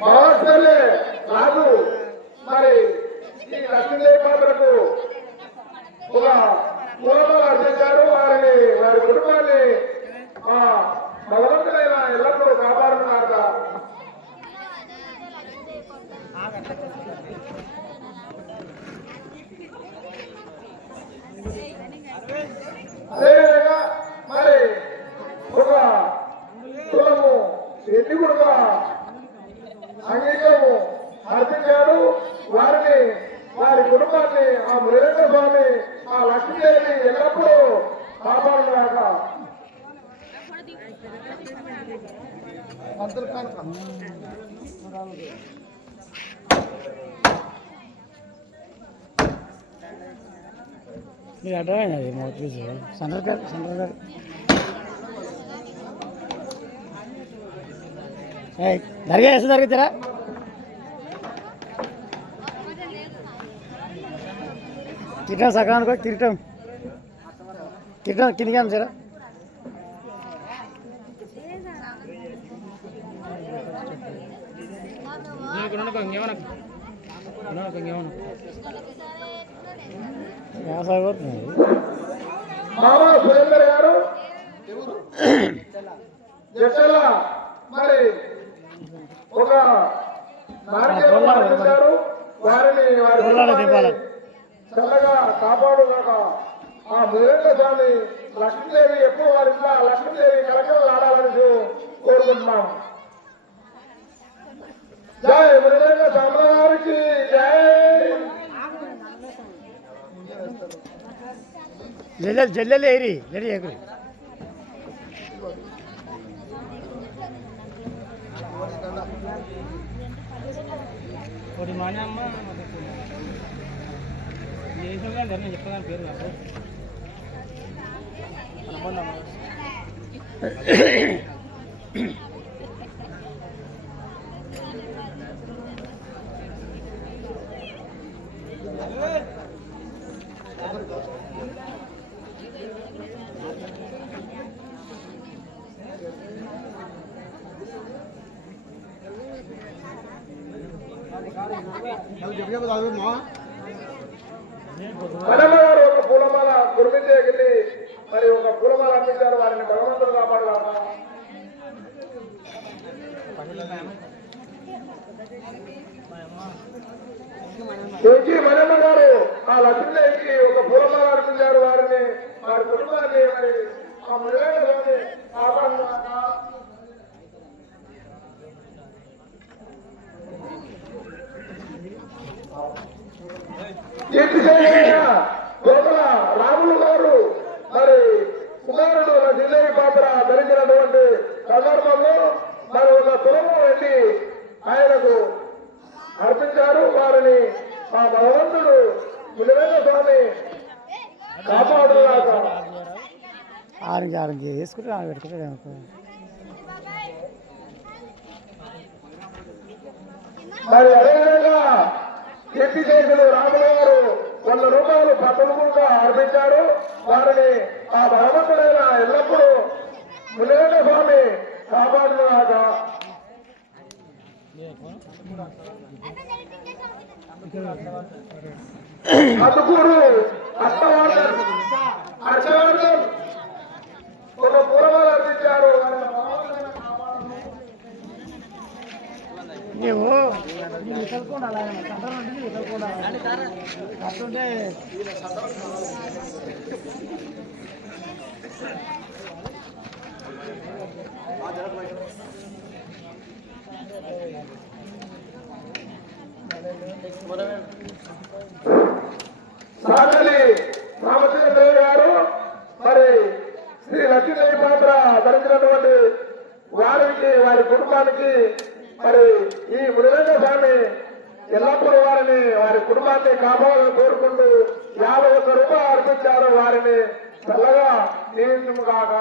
మహోత్సవే రాజు మరి ఈ లక్ష్మీదేవి పాత్రకు ఒక కులమాలు అర్పించారు వారిని వారి కుటుంబాన్ని మా భగవంతుడైన ఎల్లప్పుడూ కాపాడుతున్నారట. అదేవిధంగా మరి ఒక కులము ఎన్ని కూడా అంగీకము అర్పించాడు వారిని వారి కుటుంబాన్ని ఆ మురేంద్ర స్వామి ఆ లక్ష్మీదేవిని ఎల్లప్పుడూ కాపాడుగాక. మీరు అడ్రైనా అది? మౌత్ గారు సెంటర్ గారు. దర్గా వేస్తే జరుగుతారా తిరగటం సగం అనుకో తిరగటం తిరగటం కిందికి సరే వ్యవసాయం పోతుంది మామ సురేందర్ గారు. మరి ఒక వారిని వారి. చల్లగా కాపాడుగాక ఆ మురేంద్ర స్వామి లక్ష్మీదేవి ఎక్కువ వారి లక్ష్మీదేవి కలకలు ఆడాలని కోరుకుంటున్నాం. జై మురేంద్ర స్వామి జై. జల్లెలు జల్లెలు ఏరి జల్లి ఎగురు. ఒకటి మా అమ్మ చేసిన కానీ నేను చెప్పగానే పేరు నాకు మనమగారు ఒక పూలమాల కురిమించేకెళ్ళి మరి ఒక పూలమాల అందించారు. వారిని భగవంతుడు కాపాడుగాక వచ్చి మనమ్మ గారు ఆ లక్ష్మీదేవికి ఒక పూలమాల అర్పించారు. వారిని వారి కుటుంబాన్ని మరి ఆ మురుగైన స్వామి కాపాడుగాక కీర్తిశేషయ్య రాములు గారు మరి కుమారుడు నా పాత్ర ధరించినటువంటి సందర్భంలో మరి ఒక తులము వెళ్ళి ఆయనకు అర్పించారు వారిని మా భగవంతుడు మునివేద స్వామి కాపాడులాగా ఆరెంజ్ ఆరెంజ్ వేసుకుంటే ఆమె పెట్టుకుంటే మరి అదే కీర్తిశేషులు రాములు గారు వంద రూపాయలు పట్టణముగా అర్పించారు. వారిని ఆ భగవంతుడైన ఎల్లప్పుడూ మునివేద స్వామి కాపాడులాగా. అందుకూరు అష్టవాదం అష్టవాదం ఒక పూలమాల అర్పించారు నీవు? విసలుకోండి అలా సెంటర్ ఉంటుంది సాగలి రామచంద్రదేవి గారు మరి శ్రీ లక్ష్మీదేవి పాత్ర ధరించినటువంటి వారికి వారి కుటుంబానికి మరి ఈ మునివేంద్ర స్వామి ఎల్లప్పుడూ వారిని వారి కుటుంబాన్ని కాపాడాలని కోరుకుంటూ యాభై ఒక్క రూపాయలు అర్పించారు వారిని. చల్లగా జీవించము కాక